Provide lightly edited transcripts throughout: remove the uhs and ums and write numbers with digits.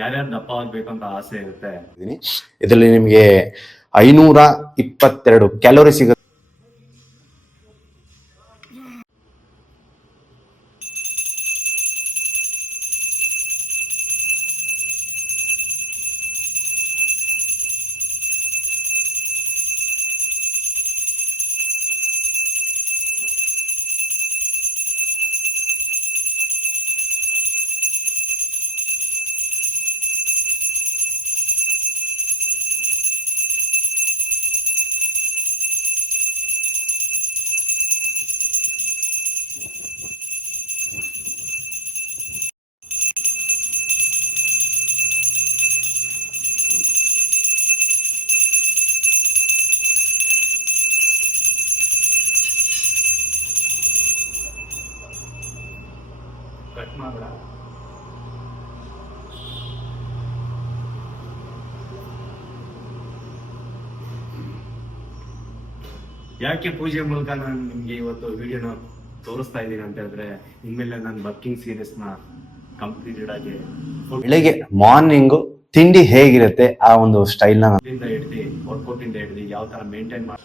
ಯಾರ್ಯಾರು ದಪ್ಪ ಆಗ್ಬೇಕು ಅಂತ ಆಸೆ ಇರುತ್ತೆ. ಇದರಲ್ಲಿ ನಿಮಗೆ 522 ಕ್ಯಾಲೋರಿ ಸಿಗುತ್ತೆ. ಕಟ್ ಮಾಡಬೇಡ. ಯಾಕೆ ಪೂಜೆ ಮೂಲಕ ನಾನು ನಿಮ್ಗೆ ಇವತ್ತು ವಿಡಿಯೋನ ತೋರಿಸ್ತಾ ಇದ್ದೀನಿ ಅಂತ ಹೇಳಿದ್ರೆ, ಇನ್ಮೇಲೆ ನಾನು ವರ್ಕಿಂಗ್ ಸೀರೀಸ್ನ ಕಂಪ್ಲೀಟೆಡ್ ಆಗಿ ಬೆಳಿಗ್ಗೆ ಮಾರ್ನಿಂಗು ತಿಂಡಿ ಹೇಗಿರುತ್ತೆ ಆ ಒಂದು ಸ್ಟೈಲ್ನ ಹಿಡ್ದು ವರ್ಕೌಟ್ ಇಂದ ಹಿಡ್ದು ಯಾವ ತರ ಮೇಂಟೈನ್ ಮಾಡಿ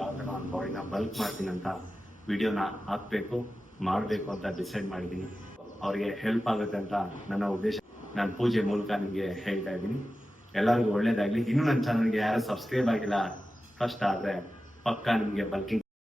ಯಾವ ತರ ನಾನು ಬಾಡಿನ ಬಲ್ಕ್ ಮಾಡ್ತೀನಿ ಅಂತ ವಿಡಿಯೋನ ಹಾಕ್ಬೇಕು ಮಾಡಬೇಕು ಅಂತ ಡಿಸೈಡ್ ಮಾಡಿದ್ದೀನಿ. ಅವ್ರಿಗೆ ಹೆಲ್ಪ್ ಆಗುತ್ತೆ ಅಂತ ನನ್ನ ಉದ್ದೇಶ. ನಾನು ಪೂಜೆ ಮೂಲಕ ನಿಮಗೆ ಹೇಳ್ತಾ ಇದ್ದೀನಿ. ಎಲ್ಲರಿಗೂ ಒಳ್ಳೇದಾಗ್ಲಿ. ಇನ್ನೂ ನನ್ನ ಚಾನಲ್ಗೆ ಯಾರು ಸಬ್ಸ್ಕ್ರೈಬ್ ಆಗಿಲ್ಲ ಫಸ್ಟ್ ಆದರೆ ಪಕ್ಕ ನಿಮಗೆ ಬಲ್ಕಿಂಗ್